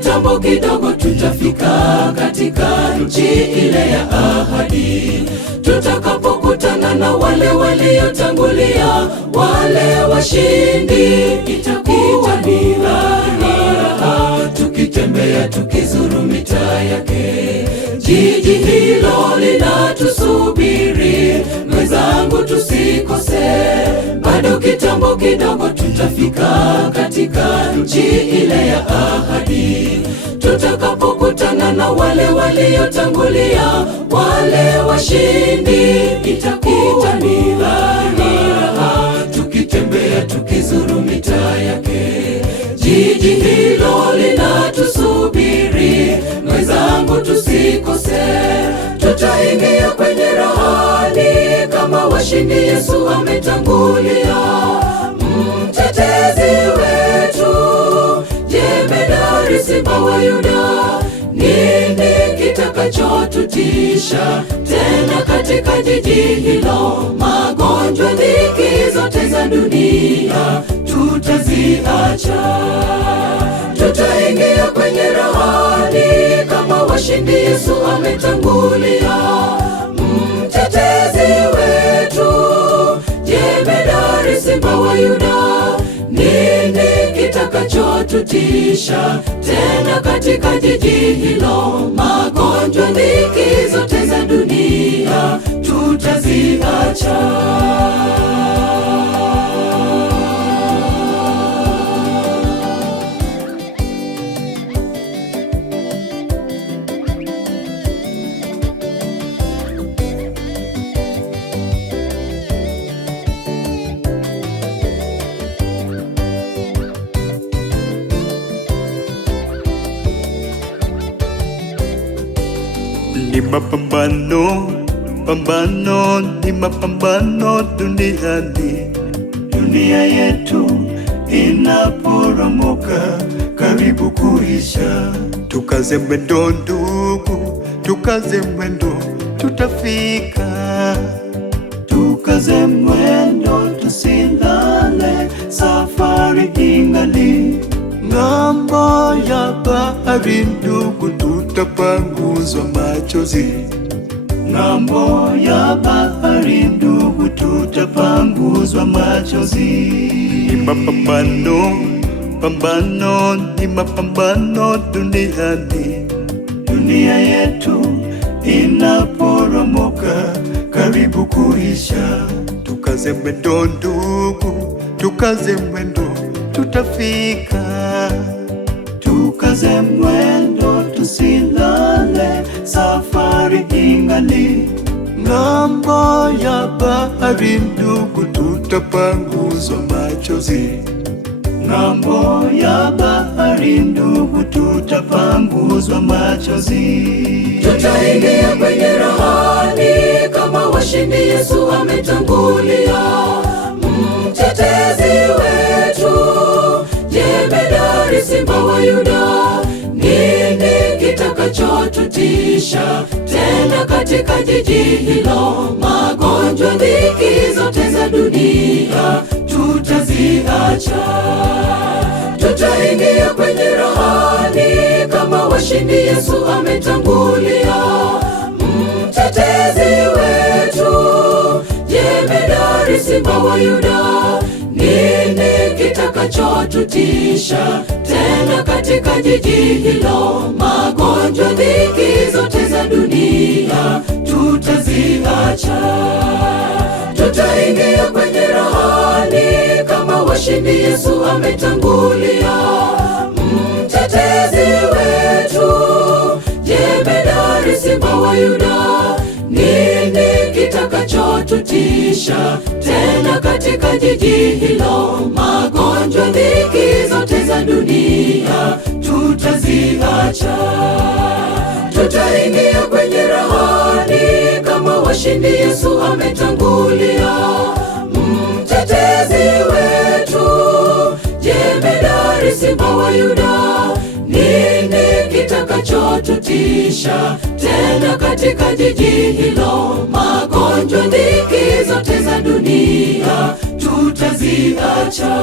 kitambo kidogo tutafika katika nchi ile ya ahadi, tutakapokutana na wale waliotangulia, wale washindi. Itakuwa ni raha tukitembea tukizuru mitaa yake. Jiji hilo linatusubiri, mwenzangu, tusikose. Bado kitambo kidogo tutafika katika nchi ile ya ahadi, tutakapokutana na wale waliotangulia, wale washindi. Itakuwa ni raha tukitembea tukizuru mitaa yake. Jiji hilo linatusubiri, mwenzangu, tusikose. Tutaingia kwenye rahani kama washindi. Yesu ametangulia, mtetezi wetu, jemedari, simba wa Yuda. Nini kitakachotutisha tena katika jiji hilo? Magonjwa, dhiki zote za dunia tutaziacha. Tutaingia kwenye rahani kama washindi. Yesu ametangulia, mtetezi wetu, jemedari, simba wa Yuda. Nini kitakachotutisha tena katika jiji hilo? Magonjwa, dhiki zote za dunia tutaziacha. Ni mapambano, ni mapambano duniani. Dunia yetu inaporomoka, karibu kuisha. Tukaze mwendo ndugu, tukaze mwendo, tutafika. Tukaze mwendo, tusilale, safari ingali. Ng'ambo ya bahari ndugu, tutapanguzwa machozi. Ng'ambo ya bahari ndugu, tutapanguzwa machozi. Ni mapambano, ni mapambano duniani. Dunia yetu inaporomoka, karibu kuisha. Tukaze mwendo ndugu, tukaze mwendo, tutafika. Tukaze mwendo, tusilale, safari ingali. Ng'ambo ya bahari ndugu, tutapanguzwa machozi. Ng'ambo ya bahari ndugu, tutapanguzwa machozi. Tutaingia kwenye rahani kama washindi. Yesu ametangulia, mtetezi wetu, jemedari, simba wa Yuda. Nini kitakachotutisha tena katika jiji hilo? Magonjwa, dhiki zote za dunia tutaziacha. Tutaingia kwenye rahani kama washindi. Yesu ametangulia, mtetezi wetu, jemedari, simba wa Yuda. Nini kitakachotutisha tena katika jiji hilo? Magonjwa, dhiki zote za dunia tutaziacha. Tutaingia kwenye rahani kama washindi. Yesu ametangulia, mtetezi wetu, jemedari, simba wa Yuda. Nini kitakachotutisha tena katika jiji hilo? Magonjwa, dhiki zote za dunia tutaziacha. Tutaingia kwenye rahani kama washindi. Yesu ametangulia, mtetezi wetu, jemedari, simba wa Yuda. Nini kitakachotutisha tena katika jiji hilo? Magonjwa, dhiki zote za dunia tutaziacha.